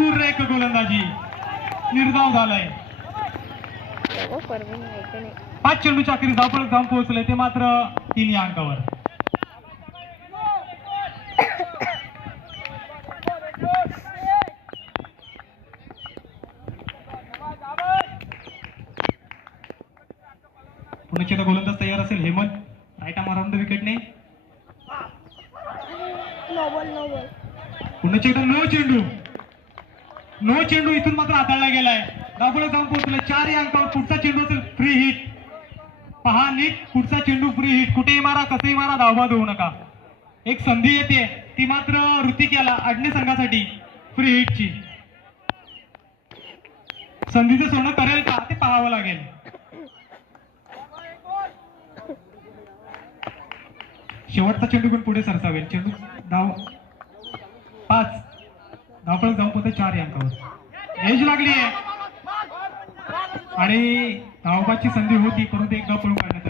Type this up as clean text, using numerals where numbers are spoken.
सुरेख गोलंदाजी, निर्धाव झालाय. 5 चेंडूच्या अखेरीस धावफलक जाऊन पोहोचले ते मात्र 3 या अंकावर. पुण्याचे गोलंदाज तयार असेल. Hemant right arm around the विकेटने. पुण्याचे नो चेंडू इथून मात्र हाताळला गेलाय. धावफलक जाऊन पोहोचले 4 या अंकावर. पुढचा चेंडू असेल फ्री हिट. पहा नीट, पुढचा चेंडू फ्री हिट. कुठेही मारा, कसंही मारा, धावबाद होऊ नका. एक संधी येते, ती मात्र ऋतिक याला आडणे संघासाठी फ्री हिटची. संधीचं सोनं करेल का ते पाहावं लागेल. शेवटचा चेंडू पण पुढे सरसावेल. चेंडू धाव 5. धावफलक जाऊन पोहोचले 4 या अंकावर. एज लागली आहे आणि धावबाची संधी होती, परंतु एक धाव पळून काढण्यात आली.